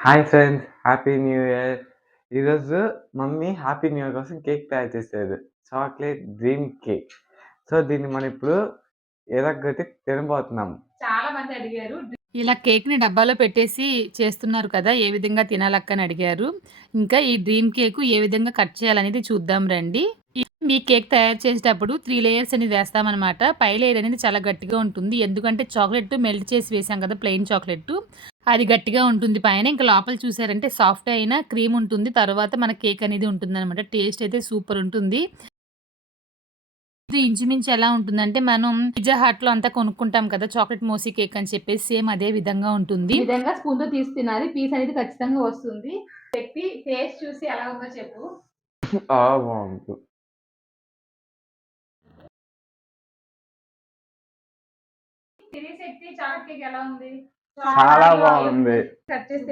Hi friends! Happy new year. ఈరోజు mummy happy new year కోసం cake తయారు చేశారు. Chocolate dream cake. సో, దీన్ని మనం ఇప్పుడు ఎరగొట్టి తినబోతున్నాం. చాలా మంది అడిగారు. ఇలా కేక్‌ని డబ్బాలో పెట్టేసి చేస్తున్నారు కదా! ఏ విధంగా తినాలక్క అని అడిగారు. ఇంకా ఈ డ్రీమ్ కేకు ఏ విధంగా కట్ చేయాలనేది చూద్దాం రండి. ఈ కేక్ తయారు చేసేటప్పుడు 3 లేయర్స్ అనేది వేస్తామనమాట. పై లేయర్ అనేది చాలా గట్టిగా ఉంటుంది. ఎందుకంటే చాక్లెట్ మెల్ట్ చేసి వేసాం కదా! Plain chocolate. అది గట్టిగా ఉంటుంది పైన. ఇంకా లోపల చూసారంటే సాఫ్ట్ అయిన క్రీమ్ ఉంటుంది. తర్వాత మన కేక్ అనేది ఉంటుందనమాట. టేస్ట్ అయితే సూపర్ ఉంటుంది. ఇది ఇంచుమించు ఎలా ఉంటుందంటే, మనం పిజ్జా హట్‌లో అంతా కొనుక్కుంటాం కదా! చాక్లేట్ మోసీ కేక్ అని చెప్పేసి సేమ్ అదే విధంగా ఉంటుంది. ఈ విధంగా స్పూన్‌తో తీసి తినాలి. పీస్ అనేది ఖచ్చితంగా వస్తుంది. పెట్టి టేస్ట్ చూసి ఎలా ఉందో చెప్పు. బావుంది. తినేసి చాక్లేట్ కేక్ ఎలా ఉంది? చాలా బాగుంది. కట్ చేసి